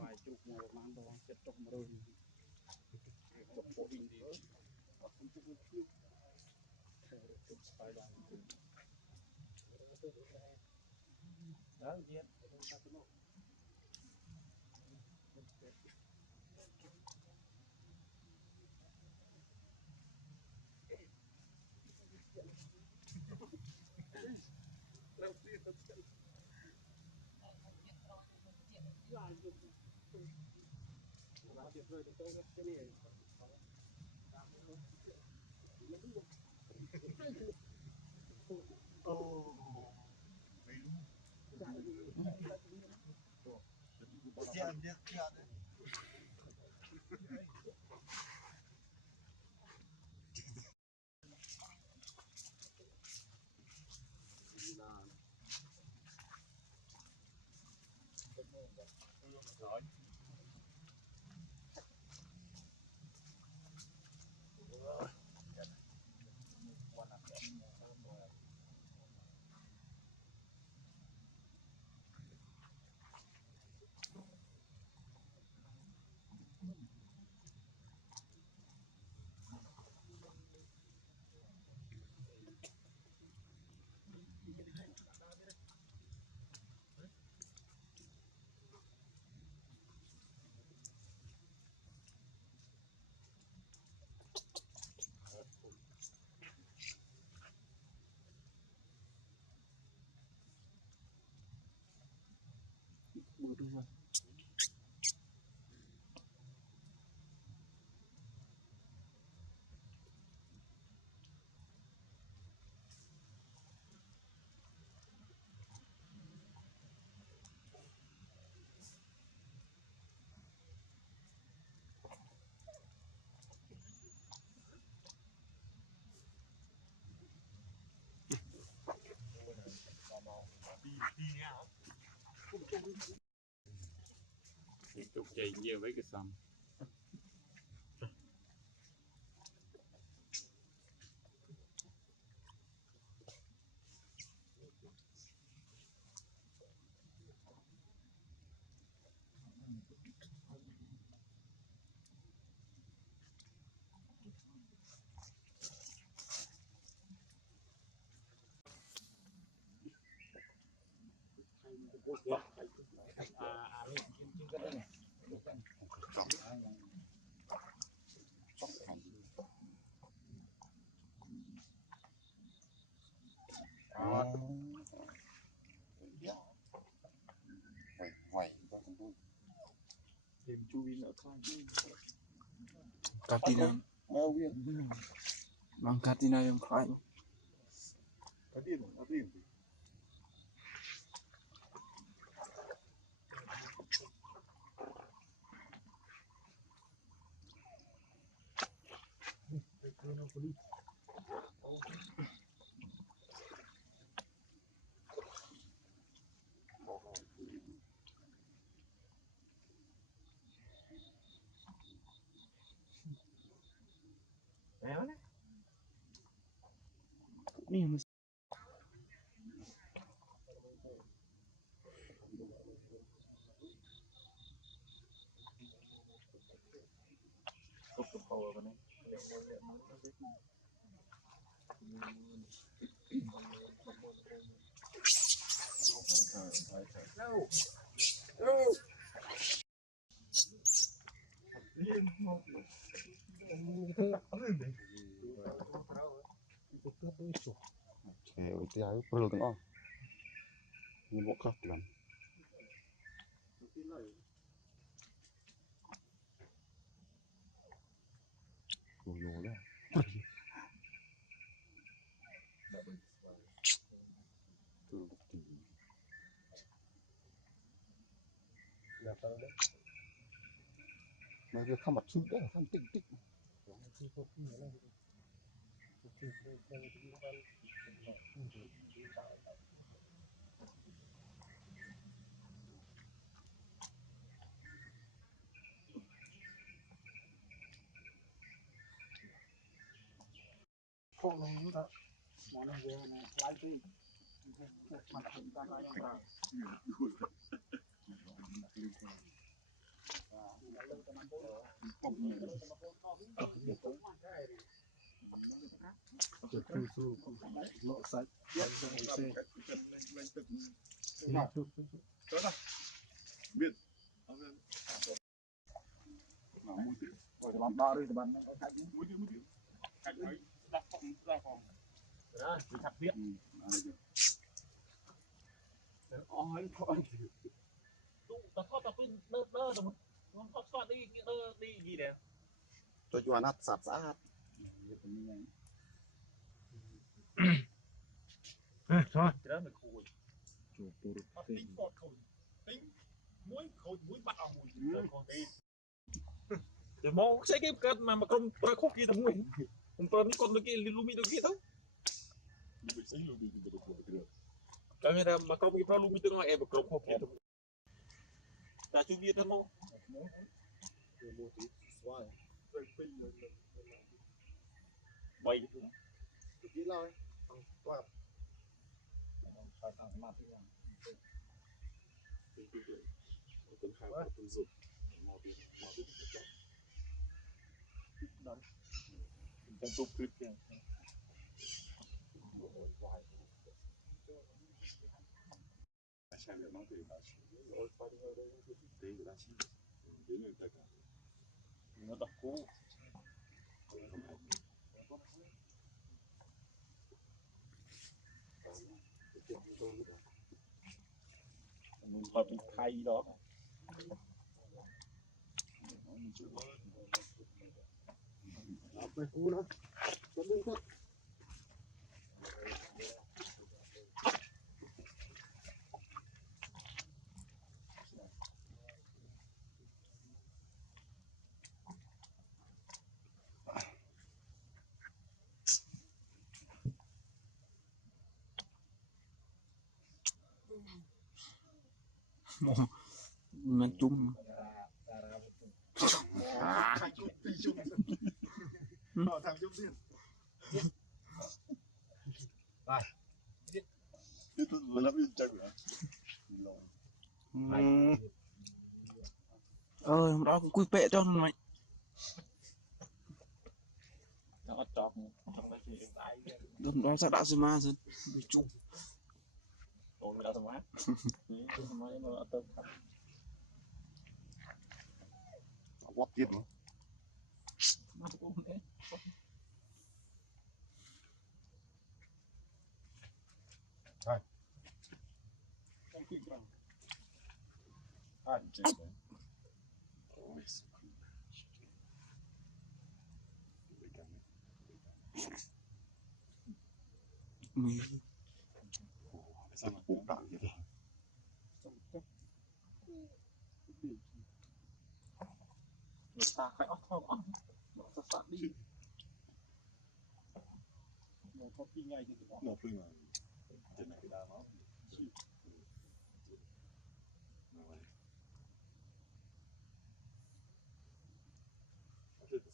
Bài chụp một màn đồ chất trong rồi chụp bộ hình đi chụp bài đó đó diện chụp chạy nhiều với cái sầm Tìm chu vi nữa khai Katina bang Katina yang khai Katin ni mas thì ai perlu tengok ngomong kaflan ngomong lah mà cái khăm mặt chữ đó khăm tích tích không đúng đó món này về này lái đi mặt chúng ta lái vào lộ sạch biết làm ba đi bạn cạnh ấy đặt phòng ra phòng đó thì thật biết ôi thôi tao thoát tao pin đơ rồi nó thoát đi đi gì nè tôi cho nó sạch sạch thôi đó là khôi tính cột khôi tính muối bắt ao muối còn đi để mong sẽ cái cơn mà không tôi khóc kia thằng mình không tôi nó con kia lumi tôi kia thôi bị xây luôn đi được được cái người ta mà không cái lumi tôi nói em không khóc kia thôi ta chưa biết đâu bay kỹ rồi qua phải thằng mặt từng khai từng dùng màu tiền trong tục clip kia xem được nó thì rồi phải đi đây tiền người ta xin đến người ta cả nó đọc cũ mình phải bị thay đó phải cú đó mình chung thằng chung tiền tôi làm gì chắc nữa hôm đó cũng cùi pẹ cho mày nó chọc trong đây thì hôm đó sao đã xem ma rồi bị chung ôi mình đã xong á mấy nó tôm quất chết nữa nó cũng thế mì sao mà cũng đặng vậy người ta phải óc thơm óc nó sẵn đi nó có kinh ngay thì nó phương là trên này đa nó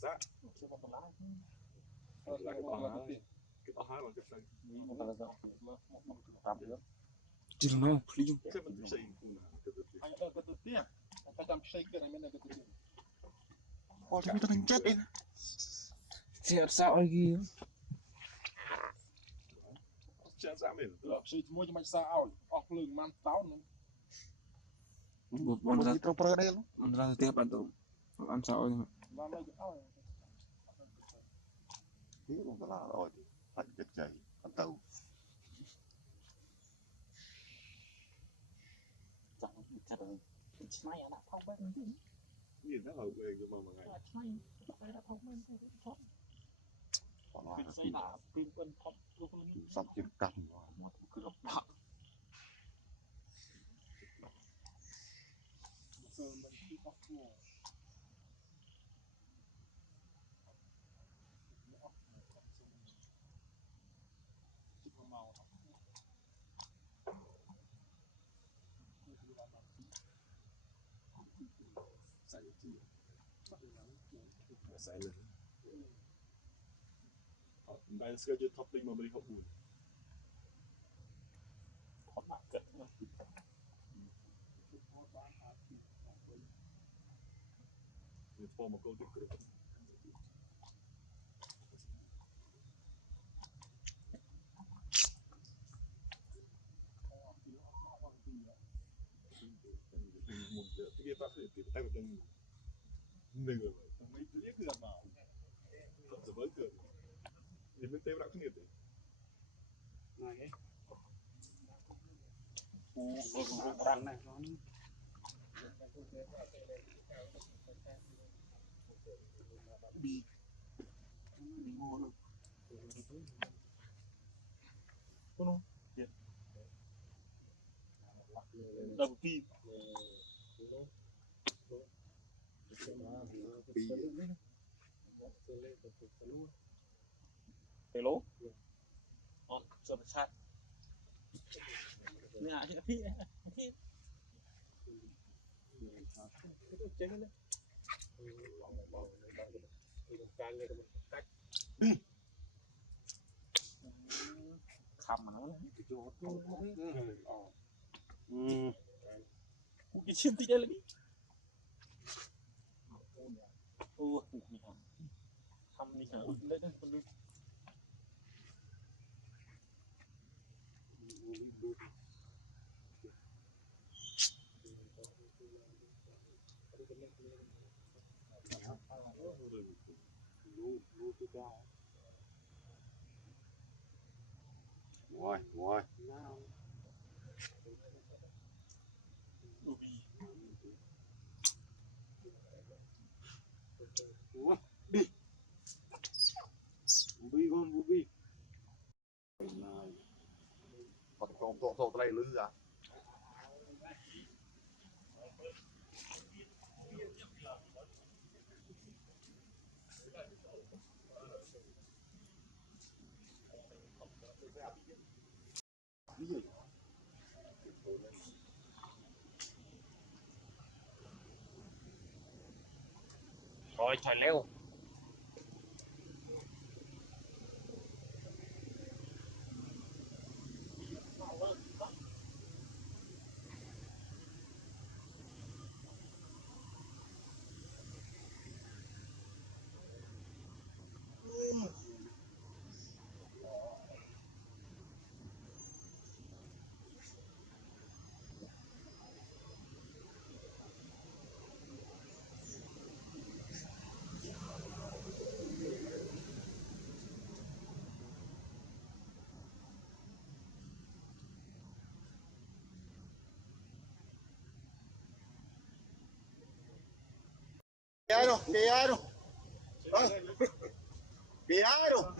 Dạ, chưa một lá. Là cái to hai là cái xanh. Một là rộng, một tầm nữa. chỉ là nó phí Cái mình xây anh đã có tự tiếc. Cái tầm xây cái này mình đã có tự tiếc. ô chúng ta đánh chết đi chết sao lagi Chết ra mình. Xây mua cho mình sao ảo, ọc lưng man táo nữa. bọn nó trâu prơ đây luôn mình ra tiếp ăn tôm ăn sao nhưng Và lấy cái ảo. thế cũng có là rồi phải chết chạy ăn tàu Chẳng chặt rồi. Chnai đã phong bên chứ. nhìn nó hợp về nhưng mà ngày Chnai đã phong bên thì thoát. còn nó là Xây đã pin bên thoát luôn. sắp trên căng Một cái độc bạc. Sơn bên khi tóc mùa. sai lên đây sẽ cho topping mà mình không buồn Thoát bạc cất. mình form một câu chuyện cười một cái bác sĩ thì tay một chân nửa mấy cái cửa vào không giờ với cửa thì bên tây đã không nghiệp đấy này Răng này. bị ngon luôn Không biết. Đầu tiên. Cái lố. Cho nó sát. Nè, cái phi. Phi. Cái này. Khăm mà nó cái chiên tí đây là đi khăm đi hả lấy đây con đi ngồi ngồi đi Bubi con Bubi còn tổ này lư à rồi chạy leo Piano, piano. Piano.